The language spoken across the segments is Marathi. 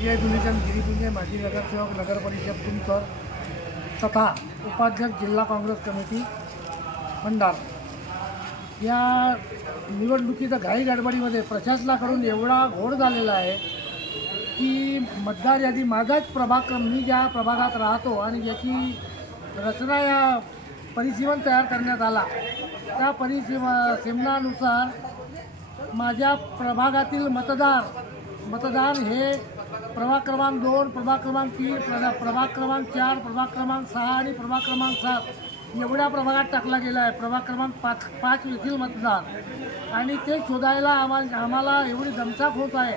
जय दुलीचंद गिरीपुंजे माजी नगरसेवक नगर परिषद तुमसर तथा उपाध्यक्ष जिल्हा काँग्रेस कमिटी भंडारा या निवडणुकीच्या घाई गडबडीमध्ये प्रशासनाकडून एवढा घोळ झालेला आहे की मतदार यादी माझाच प्रभाग मी ज्या प्रभागात राहतो आणि ज्याची रचना या परिसीमन तयार करण्यात आला त्या परिसीमनानुसार माझ्या प्रभागातील मतदान हे प्रभाग क्रमांक 2, प्रभाग क्रमांक 3, प्रभाग क्रमांक 4, प्रभाग क्रमांक 6 आणि प्रभाग क्रमांक 7 एवढ्या प्रभागात टाकला गेला आहे। प्रभाग क्रमांक 5 येथील मतदार आणि ते शोधायला आम्हाला एवढी दमछाक होत आहे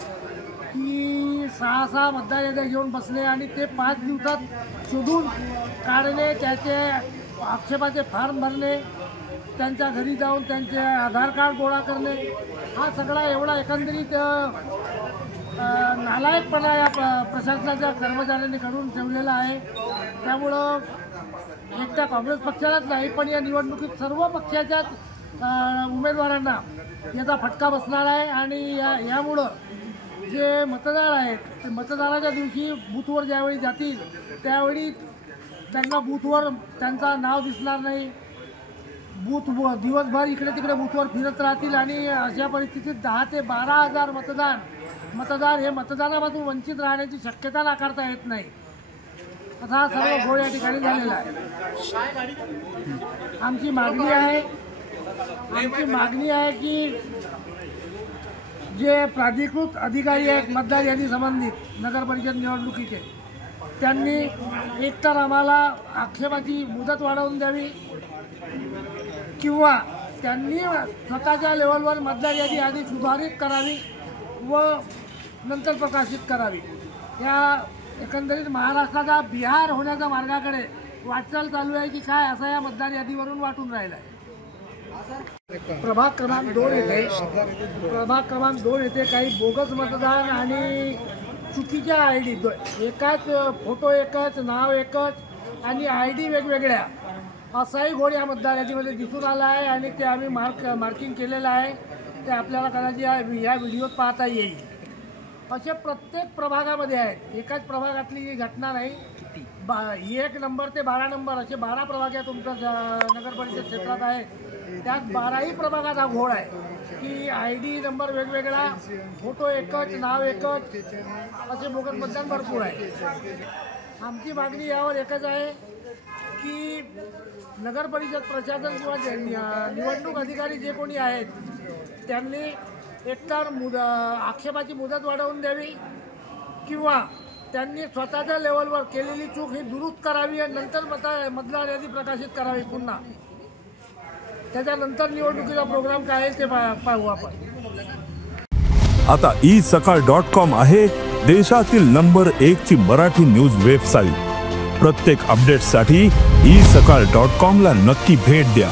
की 6 मतदार याद्या घेऊन बसणे आणि ते 5 दिवसात शोधून काढणे, त्याचे आक्षेपाचे फॉर्म भरणे, त्यांच्या घरी जाऊन त्यांचे आधार कार्ड गोळा करणे, हा सगळा एवढा एकंदरीत नालायकपणा या प्रशासनाच्या कर्मचाऱ्यांनी करून ठेवलेला आहे। त्यामुळं एकदा काँग्रेस पक्षालाच नाही पण या निवडणुकीत सर्व पक्षाच्याच उमेदवारांना याचा फटका बसणार आहे आणि यामुळं जे मतदार आहेत ते मतदानाच्या दिवशी बूथवर ज्यावेळी जातील त्यावेळी त्यांना बूथवर त्यांचं नाव दिसणार नाही, दिवसभर इकडे तिकडे बूथवर फिरत राहतील आणि अशा परिस्थितीत 10 ते 12 हजार मतदार हे मतदानापासून वंचित राहण्याची शक्यता नाकारता येत नाही। असा सर्व घोळ या ठिकाणी झालेला आहे। आमची मागणी आहे की जे प्राधिकृत अधिकारी आहेत मतदार यादी संबंधित नगर परिषद निवडणुकीचे त्यांनी एकतर आम्हाला आक्षेपाची मुदत वाढवून द्यावी किंवा त्यांनी स्वतःच्या लेवलवर मतदार यादी आधी सुधारित करावी व नंतर प्रकाशित करावी। या एकंदरीत महाराष्ट्राचा बिहार होण्याच्या मार्गाकडे वाटचाल चालू आहे की काय असा या मतदार यादीवरून वाटून राहिला आहे। प्रभाग क्रमांक 2 येथे काही बोगस मतदान आणि चुकीच्या ID, एकाच फोटो एकच, नाव एकच आणि ID वेगवेगळ्या असाही घोळ या मतदार यादीमध्ये दिसून आला आहे आणि ते आम्ही मार्किंग केलेलं आहे। ते आपल्याला कदाचित या व्हिडिओत पाहता येईल। असे प्रत्येक प्रभागामध्ये आहेत, एकाच प्रभागातली ही घटना नाही। 1 नंबर ते 12 नंबर असे 12 प्रभाग या तुमच्या नगर परिषद क्षेत्रात आहेत, त्यात 12ही प्रभागात हा घोळ आहे की ID नंबर वेगवेगळा, फोटो एकच, नाव एकच असे बोगस मतदान भरपूर आहे। आमची मागणी यावर एकच आहे की नगर परिषद प्रशासन किंवा निवडणूक अधिकारी जे कोणी आहेत त्यांनी एकतर आक्षेपाची मुदत वाढवून द्यावी किंवा त्यांनी स्वतःच्या लेवलवर केलेली चूक ही दुरुस्त करावी आणि नंतर मतदार यादी प्रकाशित करावी पुन्हा। त्याच्यानंतर निवडणुकीचा प्रोग्राम काय आहे ते पाहू आपण। आता isakal.com आहे देशातील नंबर 1 ची मराठी न्यूज वेबसाईट। प्रत्येक अपडेटसाठी isakal.com ला नक्की भेट द्या।